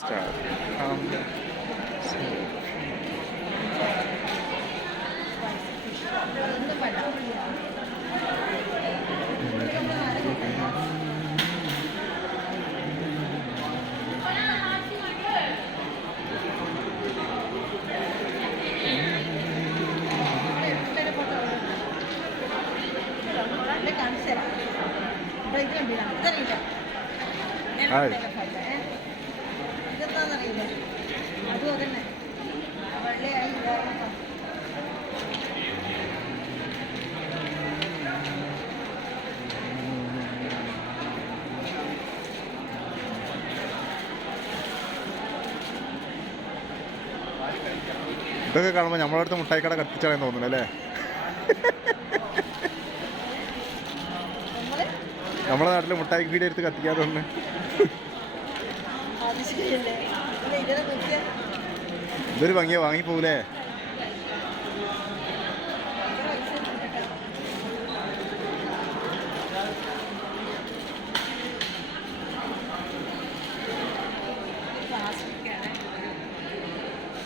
Start. Hi. ഇതൊക്കെ കാണുമ്പോൾ നമ്മളെ അടുത്ത് മുട്ടായിക്കട കത്തിച്ചാണെന്ന് തോന്നുന്നു അല്ലേ? നമ്മളെ നാട്ടിൽ മുട്ടായി പീടിക എടുത്ത് കത്തിക്കാൻ തോന്നുന്നു. ഇതൊരു ഭംഗിയാ, വാങ്ങിപ്പോകൂലേ?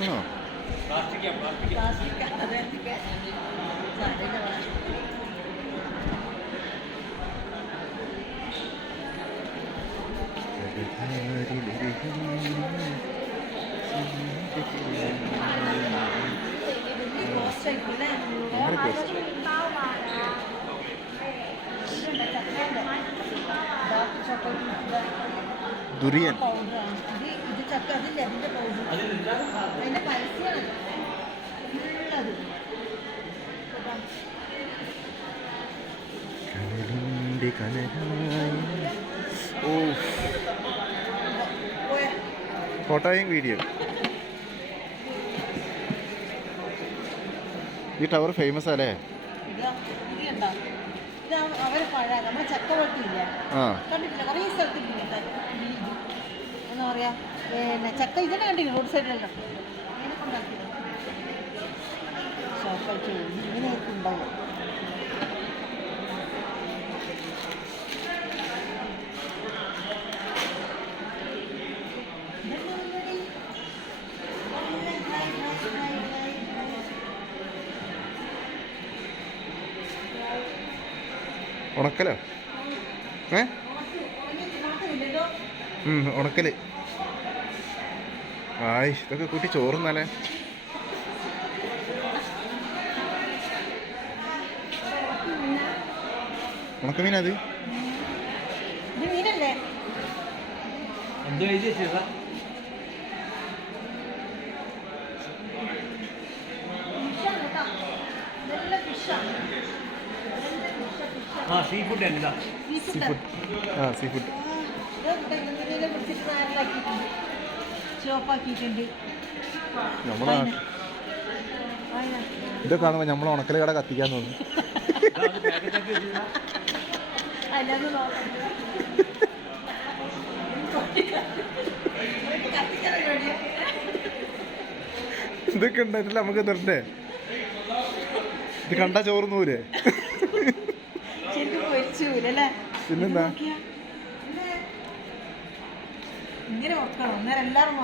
ആണോ? ദുരിയൻ ഫോട്ടോയും വീഡിയോ. ഈ ടവർ ഫേമസ് അല്ലേ? അവര് പഴ നമ്മുടെ ചക്കവട്ടിയില്ല, കണ്ടിട്ടില്ല? കുറേ സ്ഥലത്ത് എന്താ പറയാ, പിന്നെ ചക്ക ഇതിനെ കണ്ടില്ല റോഡ് സൈഡിലെല്ലാം ഇങ്ങനെ കൊണ്ടാക്കി ഷോപ്പായിട്ട് ഇങ്ങനെയൊക്കെ ഉണ്ടാവും. ഉണക്കലോ? ഉണക്കല്. ആയ്, ഇതൊക്കെ കൂട്ടി ചോറുന്നാലേ. ഉണക്കമീൻ അത് സീ ഫുഡ് അല്ല, സീ ഫുഡ്. നമ്മളെ ഇതൊക്കെ കാണുമ്പോൾ നമ്മളെ ഉണക്കല് കട കത്തിക്കാൻ തോന്നുന്നു. ഇതൊക്കെ ഉണ്ടായിട്ടില്ല നമുക്ക് തരണ്ടേ? ഇത് കണ്ടാ ചോറുന്നൂലേ? പിന്നെന്താ ഇങ്ങനെ വെക്കണം, അന്നേരം എല്ലാവരും